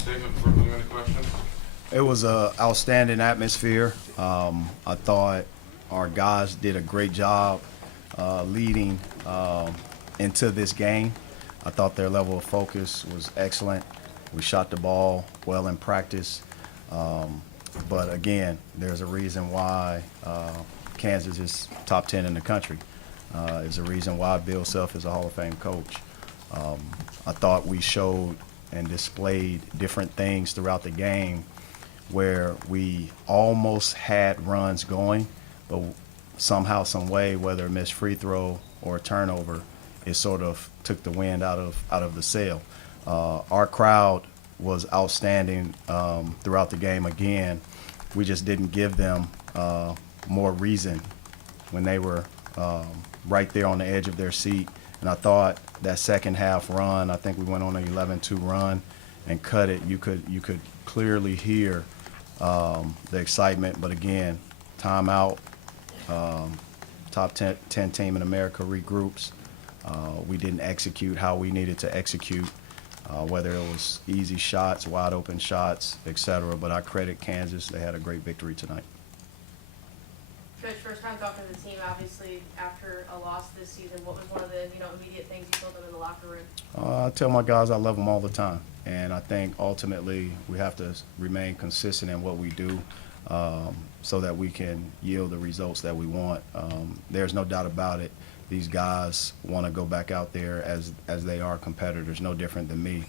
statement before moving on to questions. It was an outstanding atmosphere. I thought our guys did a great job leading into this game. I thought their level of focus was excellent. We shot the ball well in practice. But again, there's a reason why Kansas is top 10 in the country. There's a reason why Bill Self is a Hall of Fame coach. I thought we showed and displayed different things throughout the game where we almost had runs going, but somehow, some way, whether a missed free throw or a turnover, it sort of took the wind out of the sail. Our crowd was outstanding throughout the game. Again, we just didn't give them more reason when they were right there on the edge of their seat. And I thought that second half run, I think we went on an 11-2 run and cut it. You could clearly hear the excitement. But again, timeout, top 10 team in America regroups. We didn't execute how we needed to execute, whether it was easy shots, wide open shots, etc. But I credit Kansas. They had a great victory tonight. Coach, first time talking to the team, obviously, after a loss this season, what was one of the immediate things you told them in the locker room? I tell my guys I love them all the time, and I think ultimately we have to remain consistent in what we do so that we can yield the results that we want. There's no doubt about it. These guys want to go back out there as they are competitors, no different than me.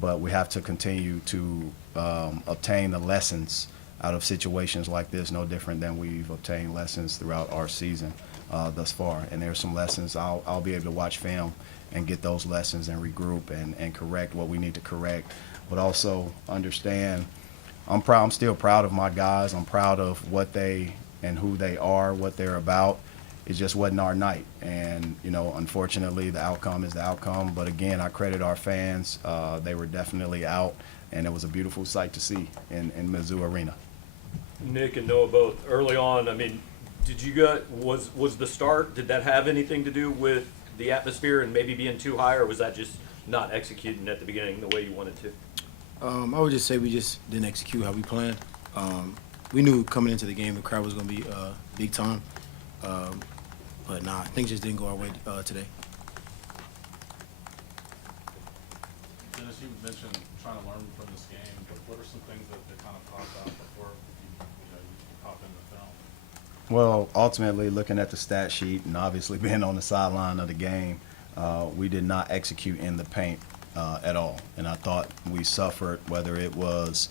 But we have to continue to obtain the lessons out of situations like this, no different than we've obtained lessons throughout our season thus far. And there's some lessons I'll be able to watch film and get those lessons and regroup and correct what we need to correct. But also understand I'm still proud of my guys. I'm proud of what they and who they are, what they're about. It just wasn't our night. And, unfortunately, the outcome is the outcome. But, again, I credit our fans. They were definitely out, and it was a beautiful sight to see in Mizzou Arena. Nick and Noah both, early on, was the start, did that have anything to do with the atmosphere and maybe being too high, or was that just not executing at the beginning the way you wanted to? I would just say we just didn't execute how we planned. We knew coming into the game the crowd was going to be big time. But things just didn't go our way today. Dennis, you mentioned trying to learn from this game, but what are some things that kind of popped out before you pop in the film? Well, ultimately, looking at the stat sheet and obviously being on the sideline of the game, we did not execute in the paint at all. And I thought we suffered, whether it was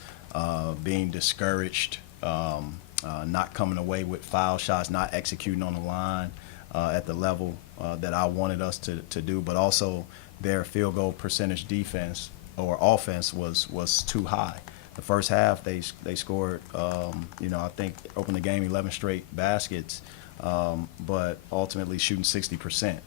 being discouraged, not coming away with foul shots, not executing on the line at the level that I wanted us to do, but also their field goal percentage defense or offense was too high. The first half they scored, I think opened the game 11 straight baskets, but ultimately shooting 60%.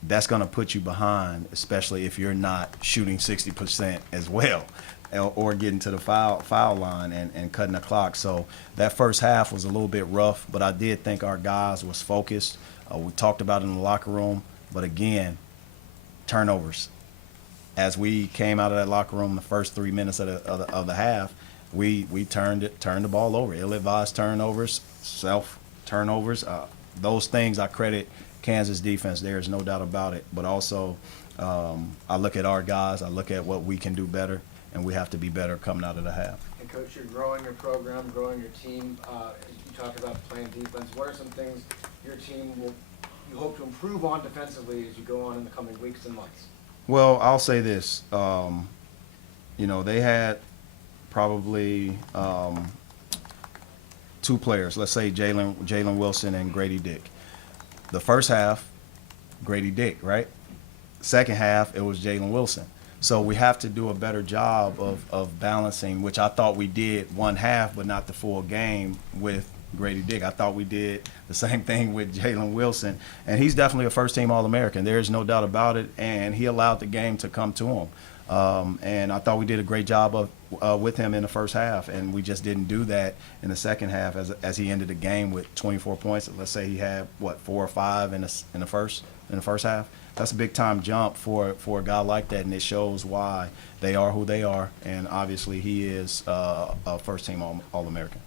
That's going to put you behind, especially if you're not shooting 60% as well, or getting to the foul line and cutting the clock. So that first half was a little bit rough, but I did think our guys was focused. We talked about it in the locker room, but again, turnovers. As we came out of that locker room the first 3 minutes of the half, we turned the ball over. Ill-advised turnovers, self-turnovers. Those things I credit Kansas defense. There is no doubt about it. But also I look at our guys. I look at what we can do better, and we have to be better coming out of the half. And, Coach, you're growing your program, growing your team. You talked about playing defense. What are some things your team you hope to improve on defensively as you go on in the coming weeks and months? Well, I'll say this. They had probably two players. Let's say Jalen Wilson and Grady Dick. The first half, Grady Dick, right? Second half, it was Jalen Wilson. So we have to do a better job of balancing, which I thought we did one half, but not the full game with Grady Dick. I thought we did the same thing with Jalen Wilson. And he's definitely a first-team All-American. There's no doubt about it. And he allowed the game to come to him. And I thought we did a great job with him in the first half, and we just didn't do that in the second half as he ended the game with 24 points. Let's say he had, 4 or 5 in the first? in the first half. That's a big time jump for a guy like that, and it shows why they are who they are. And obviously, he is a first team All-American.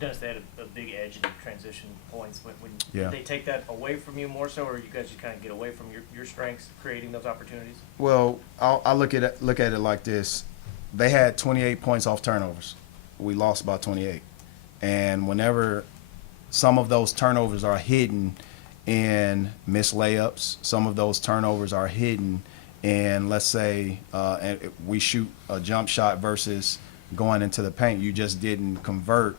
Dennis, they had a big edge in the transition points. When Yeah. Did they take that away from you more so, or you guys just kind of get away from your strengths, creating those opportunities? Well, I look at it like this: they had 28 points off turnovers. We lost about 28, and whenever some of those turnovers are hidden in missed layups, some of those turnovers are hidden in, let's say, and we shoot a jump shot versus going into the paint. You just didn't convert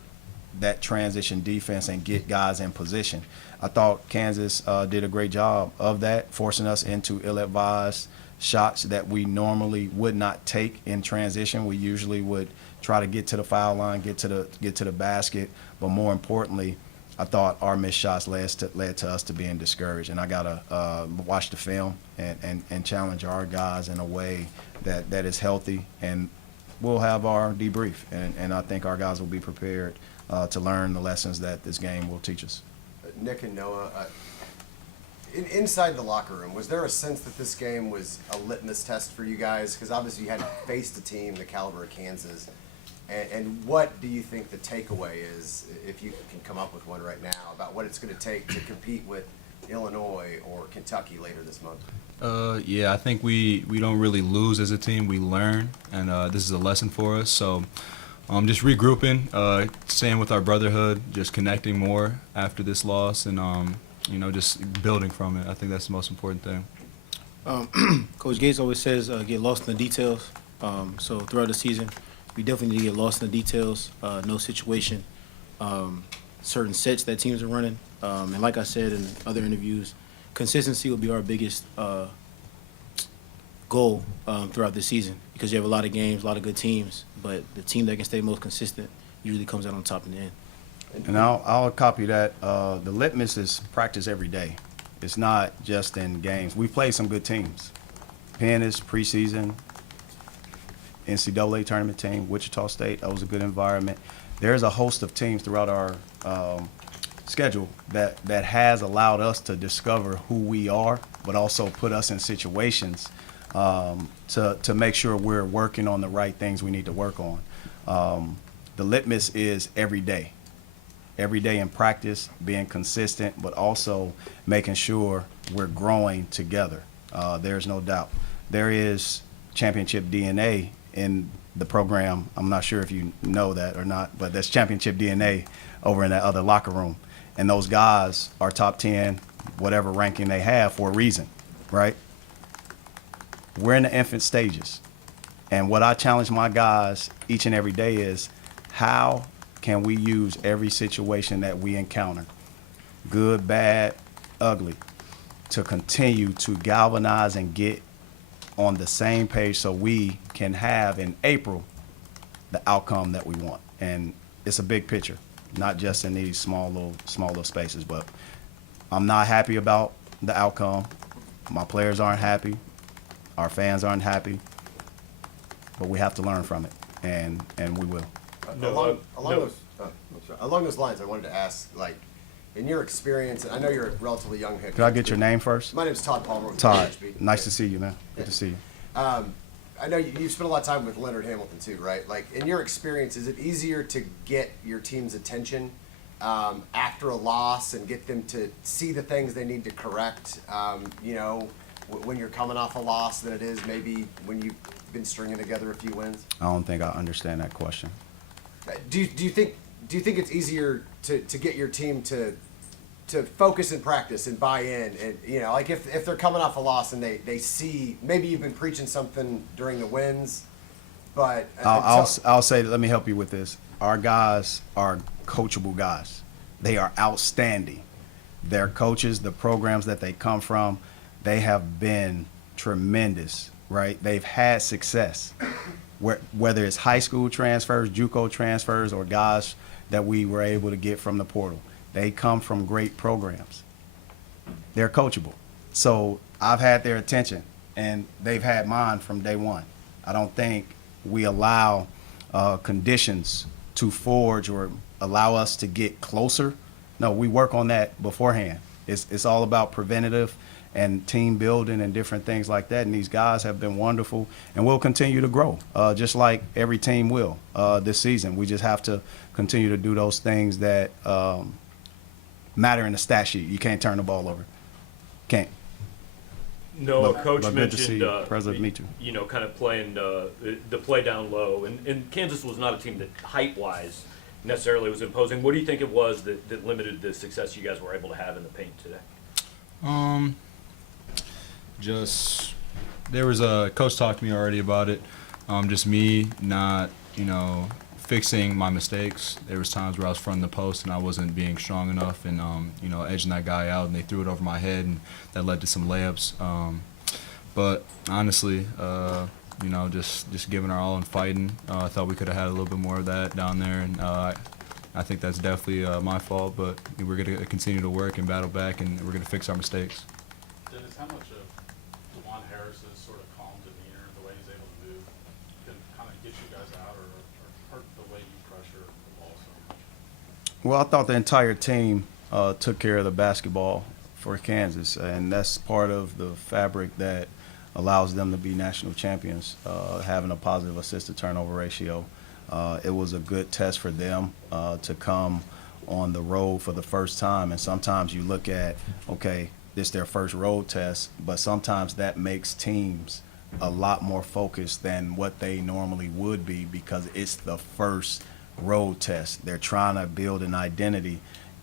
that transition defense and get guys in position. I thought Kansas did a great job of that, forcing us into ill-advised shots that we normally would not take in transition. We usually would try to get to the foul line, get to the basket, but more importantly, I thought our missed shots led to us to being discouraged. And I gotta watch the film and challenge our guys in a way that is healthy, and we'll have our debrief, and I think our guys will be prepared to learn the lessons that this game will teach us. Nick and Noah, inside the locker room, was there a sense that this game was a litmus test for you guys? Because obviously you had faced a team the caliber of Kansas. And what do you think the takeaway is, if you can come up with one right now, about what it's going to take to compete with Illinois or Kentucky later this month? Yeah, I think we don't really lose as a team. We learn, and this is a lesson for us. So just regrouping, staying with our brotherhood, just connecting more after this loss, and just building from it. I think that's the most important thing. Coach Gates always says get lost in the details. So throughout the season, we definitely need to get lost in the details, know situation, certain sets that teams are running. And like I said in other interviews, consistency will be our biggest goal throughout the season, because you have a lot of games, a lot of good teams, but the team that can stay most consistent usually comes out on top in the end. And I'll copy that. The litmus is practice every day. It's not just in games. We played some good teams. Penn is preseason, NCAA tournament team, Wichita State. That was a good environment. There's a host of teams throughout our schedule that has allowed us to discover who we are, but also put us in situations to make sure we're working on the right things we need to work on. The litmus is every day in practice, being consistent, but also making sure we're growing together. There's no doubt. There is championship DNA in the program. I'm not sure if you know that or not, but there's championship DNA over in that other locker room. And those guys are top 10, whatever ranking they have, for a reason, right? We're in the infant stages. And what I challenge my guys each and every day is, how can we use every situation that we encounter, good, bad, ugly, to continue to galvanize and get on the same page so we can have in April the outcome that we want. And it's a big picture, not just in these small little spaces. But I'm not happy about the outcome. My players aren't happy. Our fans aren't happy. But we have to learn from it, and we will. Along those lines, I wanted to ask, like, in your experience, and I know you're a relatively young head coach. Could I get your name first? My name's Todd Palmer with Todd, PHB. nice to see you, man. Good to see you. I know you've spent a lot of time with Leonard Hamilton too, right? Like, in your experience, is it easier to get your team's attention after a loss and get them to see the things they need to correct, when you're coming off a loss, than it is maybe when you've been stringing together a few wins? I don't think I understand that question. Do you think it's easier to get your team to focus and practice and buy in, and like if they're coming off a loss and they see, maybe you've been preaching something during the wins, but I'll say, let me help you with this. Our guys are coachable guys. They are outstanding. Their coaches, the programs that they come from, they have been tremendous, right? They've had success. Whether it's high school transfers, JUCO transfers, or guys that we were able to get from the portal. They come from great programs. They're coachable. So I've had their attention, and they've had mine from day one. I don't think we allow conditions to forge or allow us to get closer. No, we work on that beforehand. it's all about preventative and team building and different things like that. And these guys have been wonderful and will continue to grow, just like every team will this season. We just have to continue to do those things that matter in the stat sheet. You can't turn the ball over. Can't. No, But- Coach but good to mentioned, see President Mizzou. you know, kind of playing the play down low, and Kansas was not a team that height-wise necessarily was imposing. What do you think it was that limited the success you guys were able to have in the paint today? Just there was a coach talked to me already about it. Just me not, fixing my mistakes. There was times where I was fronting the post and I wasn't being strong enough and edging that guy out, and they threw it over my head, and that led to some layups. But honestly, just giving our all and fighting. I thought we could have had a little bit more of that down there, and I think that's definitely my fault. But we're going to continue to work and battle back, and we're going to fix our mistakes. Dennis, how much of DeJuan Harris's sort of calm demeanor, the way he's able to move, can kind of get you guys out or hurt the way you pressure the ball so much? Well, I thought the entire team took care of the basketball for Kansas, and that's part of the fabric that allows them to be national champions, having a positive assist-to-turnover ratio. It was a good test for them to come on the road for the first time, and sometimes you look at, okay, this is their first road test, but sometimes that makes teams a lot more focused than what they normally would be because it's the first road test. They're trying to build an identity,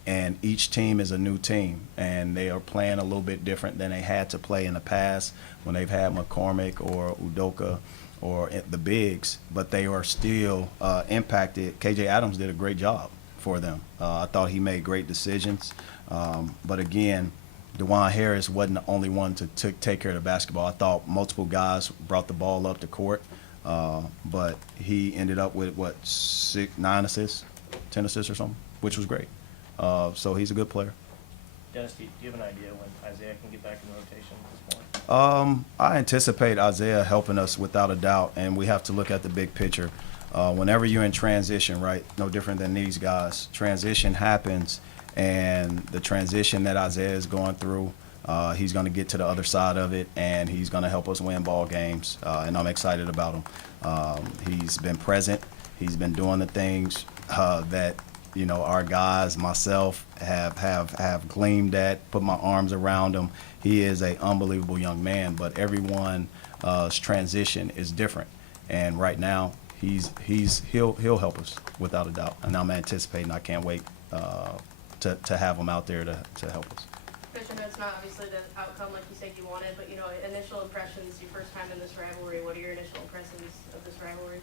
and each team is a new team, and they are playing a little bit different than they had to play in the past when they've had McCormick or Udoka or the bigs, but they are still impacted. KJ Adams did a great job for them. I thought he made great decisions, but again, DeJuan Harris wasn't the only one to take care of the basketball. I thought multiple guys brought the ball up the court, but he ended up with, 9 assists, 10 assists or something, which was great. So he's a good player. Dennis, do you have an idea when Isaiah can get back in rotation at this point? I anticipate Isaiah helping us without a doubt, and we have to look at the big picture. Whenever you're in transition, right, no different than these guys, transition happens, and the transition that Isaiah is going through, he's going to get to the other side of it, and he's going to help us win ball games, and I'm excited about him. He's been present. He's been doing the things that our guys, myself, have gleamed at, put my arms around him. He is an unbelievable young man, but everyone's transition is different. And right now, he'll help us without a doubt. And I'm anticipating. I can't wait to have him out there to help us. Coach, I know it's not obviously the outcome like you said you wanted, but initial impressions, your first time in this rivalry. What are your initial impressions of this rivalry?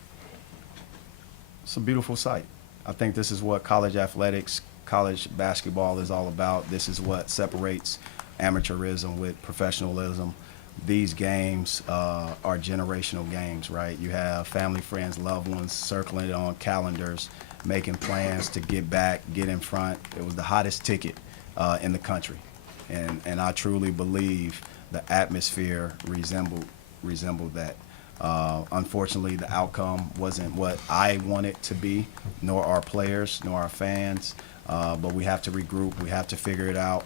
It's a beautiful sight. I think this is what college athletics, college basketball is all about. This is what separates amateurism with professionalism. These games are generational games, right? You have family, friends, loved ones circling it on calendars, making plans to get back, get in front. It was the hottest ticket in the country. And I truly believe the atmosphere resembled that. Unfortunately, the outcome wasn't what I wanted to be, nor our players, nor our fans. But we have to regroup. We have to figure it out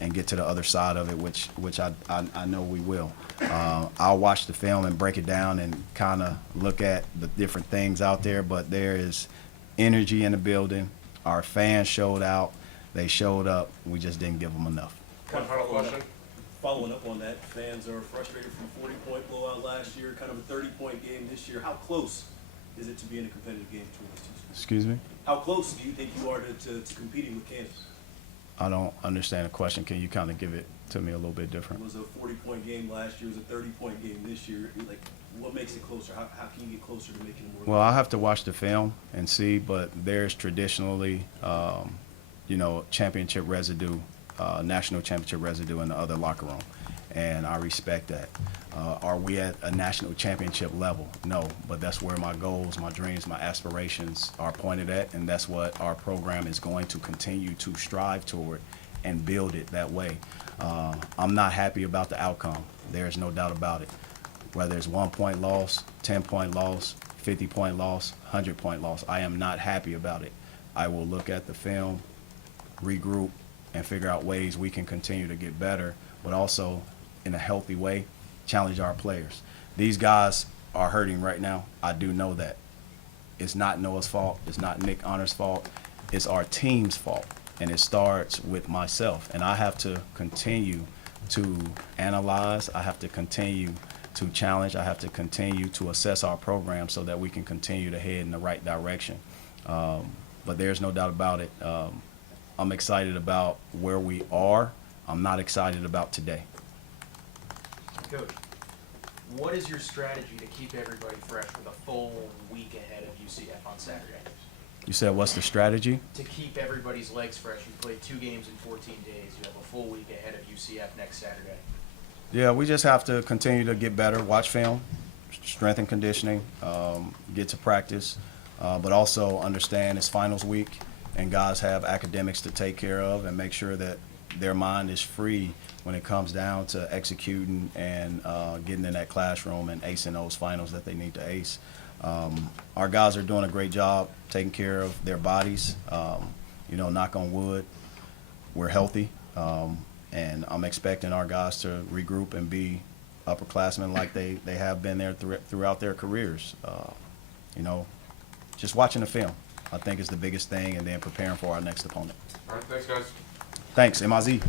and get to the other side of it, which I know we will. I'll watch the film and break it down and kind of look at the different things out there. But there is energy in the building. Our fans showed out. They showed up. We just didn't give them enough. Final question. Following up on that, fans are frustrated from a 40-point blowout last year, kind of a 30-point game this year. How close is it to being a competitive game between these two schools? Excuse me? How close do you think you are to competing with Kansas? I don't understand the question. Can you kind of give it to me a little bit It different? was a 40-point game last year. It was a 30-point game this year. Like, what makes it closer? How can you get closer to making it more? Well, I'll have to watch the film and see, but there's traditionally, championship residue, national championship residue in the other locker room, and I respect that. Are we at a national championship level? No, but that's where my goals, my dreams, my aspirations are pointed at, and that's what our program is going to continue to strive toward and build it that way. I'm not happy about the outcome. There's no doubt about it. Whether it's 1-point loss, 10-point loss, 50-point loss, 100-point loss, I am not happy about it. I will look at the film, regroup, and figure out ways we can continue to get better, but also in a healthy way, challenge our players. These guys are hurting right now. I do know that. It's not Noah's fault. It's not Nick Honor's fault. It's our team's fault. And it starts with myself. And I have to continue to analyze. I have to continue to challenge. I have to continue to assess our program so that we can continue to head in the right direction. But there's no doubt about it. I'm excited about where we are. I'm not excited about today. Coach, what is your strategy to keep everybody fresh with a full week ahead of UCF on Saturday? You said, what's the strategy? To keep everybody's legs fresh, you played 2 games in 14 days. You have a full week ahead of UCF next Saturday. Yeah, we just have to continue to get better, watch film, strength and conditioning, get to practice, but also understand it's finals week and guys have academics to take care of and make sure that their mind is free when it comes down to executing and getting in that classroom and acing those finals that they need to ace. Our guys are doing a great job taking care of their bodies. Knock on wood, we're healthy. And I'm expecting our guys to regroup and be upperclassmen like they have been there throughout their careers. Just watching the film, I think, is the biggest thing, and then preparing for our next opponent. All right, thanks, guys. Thanks, MIZ.